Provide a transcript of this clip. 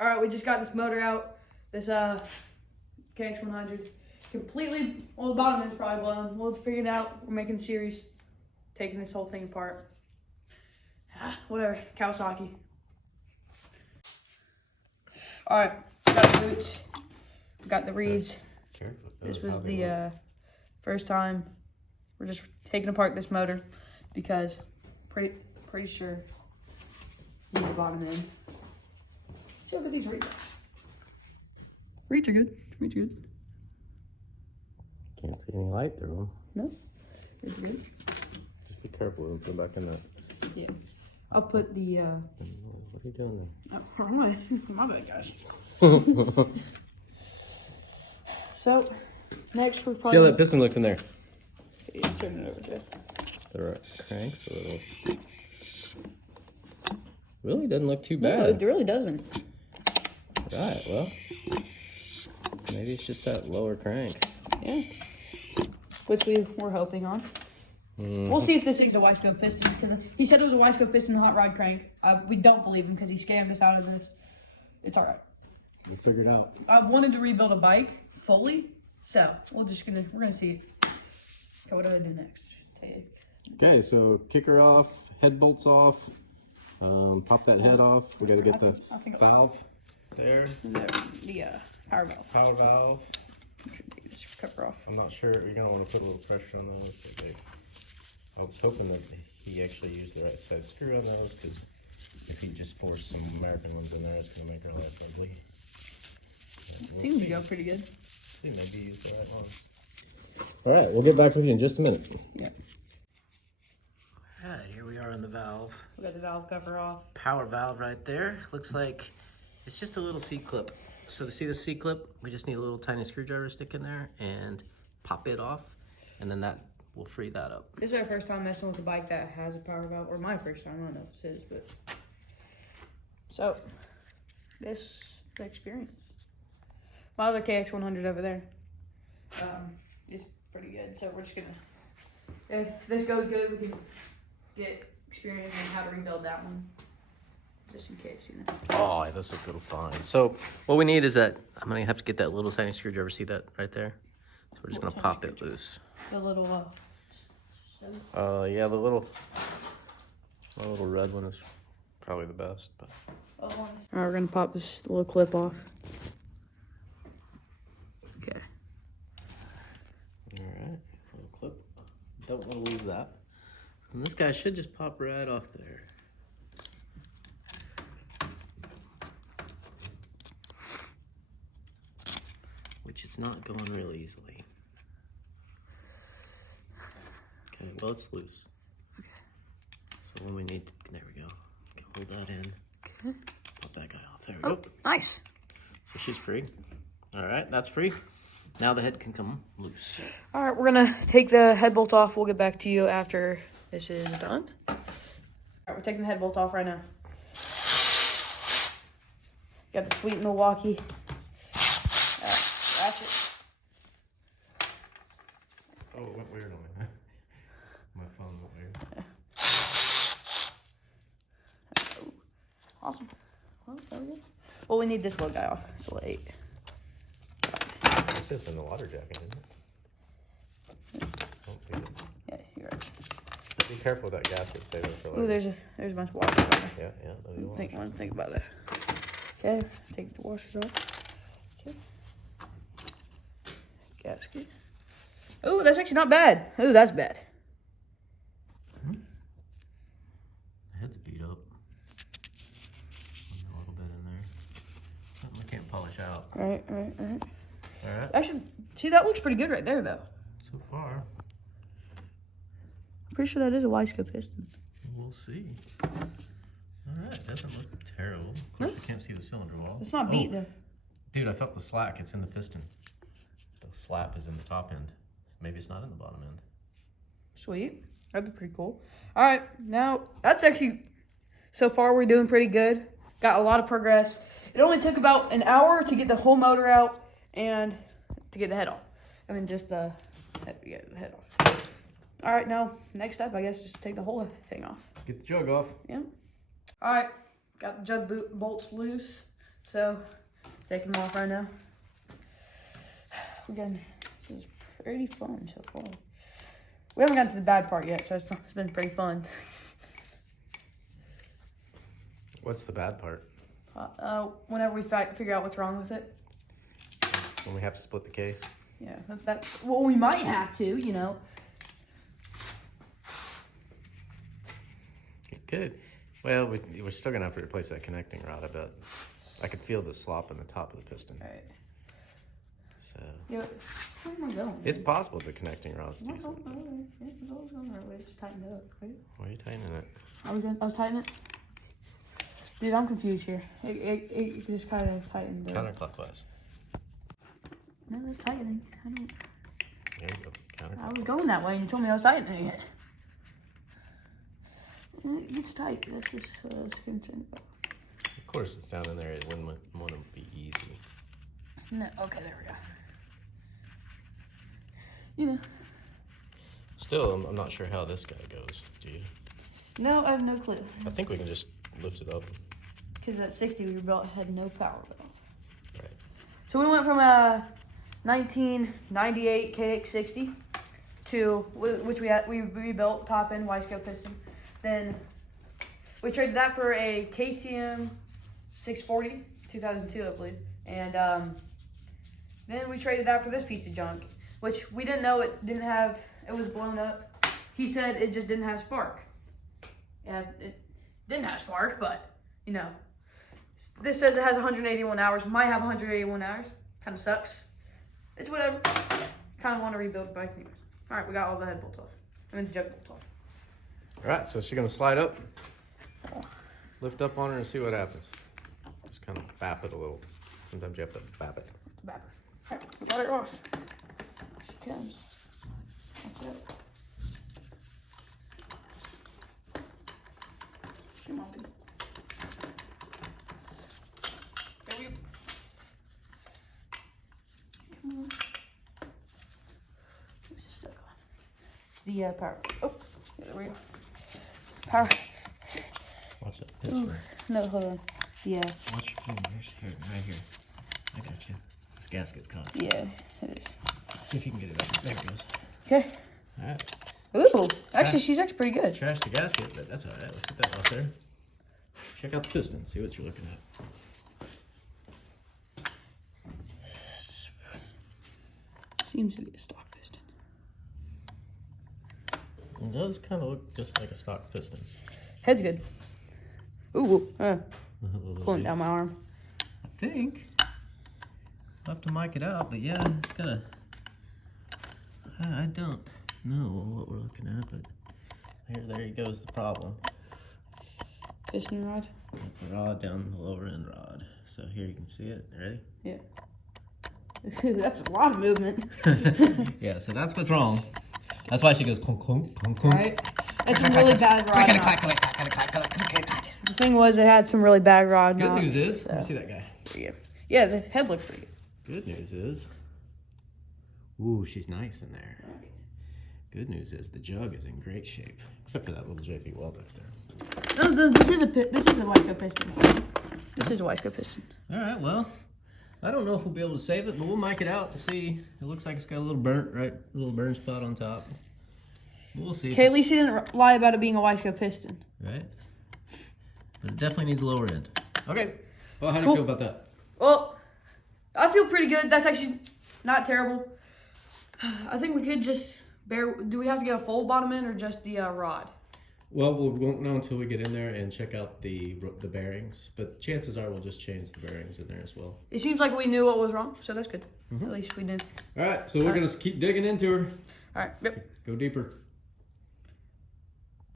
All right, we just got this motor out. This kx100 completely. Well, the bottom end's probably blown. We'll figure it out. We're making a series, taking this whole thing apart. Whatever. Kawasaki. All right, got the boots. Got the reeds. This was the first time we're just taking apart this motor because pretty sure we need the bottom end. See, look at these reeds. Reeds are good. Reeds are good. Can't see any light through them. No, reeds are good. Just be careful and put it back in there. Yeah, I'll put the. What are you doing there? My bad, guys. So, next we're probably... See how that piston looks in there? Yeah, turn it over there. The right crank's a little... Really doesn't look too bad. No, it really doesn't. Right, well, maybe it's just that lower crank. Yeah, which we were hoping on. We'll see if this thing's a Y-scope piston, because he said it was a Y-scope piston hot rod crank. We don't believe him because he scammed us out of this. It's all right. We'll figure it out. I wanted to rebuild a bike fully, so we're gonna see it. Okay, what do I do next? Okay, so kicker off, head bolts off, pop that head off. We gotta get the valve there. The power valve. Power valve. Just cover off. I'm not sure. You're gonna want to put a little pressure on those. I was hoping that he actually used the right size screw on those, because if he just forced some American ones in there, it's gonna make our life ugly. Seems to go pretty good. See, maybe use the right one. All right, we'll get back with you in just a minute. Yeah. All right, here we are on the valve. We got the valve cover off. Power valve right there. Looks like it's just a little C-clip. So to see the C-clip, we just need a little tiny screwdriver stick in there and pop it off, and then that will free that up. This is our first time messing with a bike that has a power valve, or my first time. I don't know if this is, but so this is the experience. My other kx100 over there is pretty good. So we're just gonna, if this goes good, we can get experience on how to rebuild that one, just in case, you know. Oh, this will go fine. So what we need is that, I'm gonna have to get that little tiny screwdriver. See that right there? So we're just gonna pop it loose. The little Yeah, the little red one is probably the best. But all right, we're gonna pop this little clip off. Okay. All right, little clip. Don't want to lose that. And this guy should just pop right off there. Which it's not going real easily. Okay, well, it's loose. Okay. So when we need to, there we go. Okay, hold that in. Okay. Pop that guy off. There we go. Nice. So she's free. All right, that's free. Now the head can come loose. All right, we're gonna take the head bolt off. We'll get back to you after this is done. All right, we're taking the head bolt off right now. Got the sweet Milwaukee ratchet. Oh, it went weird on me. My phone went weird. Awesome. Well, there we go. Well, we need this little guy off. It's a 8. It's just in the water jacket, isn't it? Don't beat it. Yeah, you're right. Be careful with that gasket saver for Ooh, later. there's a bunch of washers on there. Yeah, that'll be one. Think about that. Okay, take the washers off. Okay. Gasket. Ooh, that's actually not bad. Ooh, that's bad. The head's beat up. A little bit in there. Something I can't polish out. All right. All right. Actually, see, that looks pretty good right there, though. So far, I'm pretty sure that is a Y-scope piston. we'll see. All right, doesn't look terrible. Of course, we can't see the cylinder wall. It's not beat, though. Dude, I felt the slack. It's in the piston. The slap is in the top end. Maybe it's not in the bottom end. Sweet. That'd be pretty cool. All right, now, that's actually, so far we're doing pretty good. Got a lot of progress. It only took about an hour to get the whole motor out and to get the head off. I mean, just the head off. All right, now, next step, I guess, just take the whole thing off. Get the jug off. Yeah. All right, got the jug bolts loose. So, taking them off right now. This is pretty fun so far. We haven't gotten to the bad part yet, so it's been pretty fun. What's the bad part? Whenever we figure out what's wrong with it. When we have to split the case? Yeah, that's well, we might have to, you know. Good. Well, we're still gonna have to replace that connecting rod, I bet. I could feel the slop in the top of the piston. All right. So. Yeah, where am I going? It's possible the connecting rod's No, decent. no, no, yeah, it was always going the right way. Just tighten it up, right? Why are you tightening it? I was tightening it. Dude, I'm confused here. It just kind of tightened. Counterclockwise. No, it's tightening. I don't. There you go. I Counterclockwise. was going that way, and you told me I was tightening it. It gets tight. That's just skin turn. Of course, it's down in there. It wouldn't want to be easy. No, okay, there we go. You know. Still, I'm not sure how this guy goes. Do you? No, I have no clue. I think we can just lift it up. Because at 60, your belt had no power belt. Right. So we went from a 1998 kx100 to which we rebuilt top end Y-scale piston. Then we traded that for a KTM 640 2002, I believe, and then we traded that for this piece of junk, which we didn't know it didn't have. It was blown up. He said it just didn't have spark. Yeah, it didn't have spark, but you know, this says it has 181 hours. Might have 181 hours. Kind of sucks. It's whatever. Kind of want to rebuild the bike anyways. All right, we got all the head bolts off. I mean the jug bolts off. All right, so she's gonna slide up, lift up on her, and see what happens. Just kind of bap it a little. Sometimes you have to bap it. Bapper. All right, we got her off. She comes. That's it. Come on, baby. Baby. Come on. What's it stuck on? It's the power. Oh, there we go. Power. Watch that Ooh, piston. no, hold on. Yeah. Watch your fingers. Here, right here. I got you. This gasket's caught. Yeah, it is. See if you can get it up. There it goes. Okay. All right. Ooh, actually, she's actually pretty good. Trash the gasket, but that's all right. Let's get that off there. Check out the piston. See what you're looking at. Seems to be a stock piston. It does kind of look just like a stock piston. Head's good. Ooh, A little pulling bit. down my arm. I think I'll have to mic it out, but yeah, it's got a. I don't know what we're looking at, but there goes the problem. Piston rod? The rod down the lower end rod. So here you can see it. Ready? Yeah. That's a lot of movement. Yeah, so that's what's wrong. That's why she goes clunk, clunk, clunk, clunk. Right? That's a really bad rod. knot. The thing was, they had some really bad rod. Good knots, news is, so. let me see that guy. Yeah, the head looks pretty good. Good news is, ooh, she's nice in there. Good news is the jug is in great shape, except for that little JP weld up there. No, this is a Y-scale piston. This is a Y-scale piston. All right, well, I don't know if we'll be able to save it, but we'll mic it out to see. It looks like it's got a little burnt, right? A little burn spot on top. We'll see. Okay, at least he didn't lie about it being a Y-scale piston. Right? But it definitely needs a lower end. Okay. Well, how do you Cool. feel about that? Well, I feel pretty good. That's actually not terrible. I think we could just do we have to get a full bottom end or just the rod? Well, we won't know until we get in there and check out the bearings. But chances are we'll just change the bearings in there as well. It seems like we knew what was wrong, so that's good. Mhm. At least we did. All right, so we're going to keep digging into her. All right. Yep. Go deeper.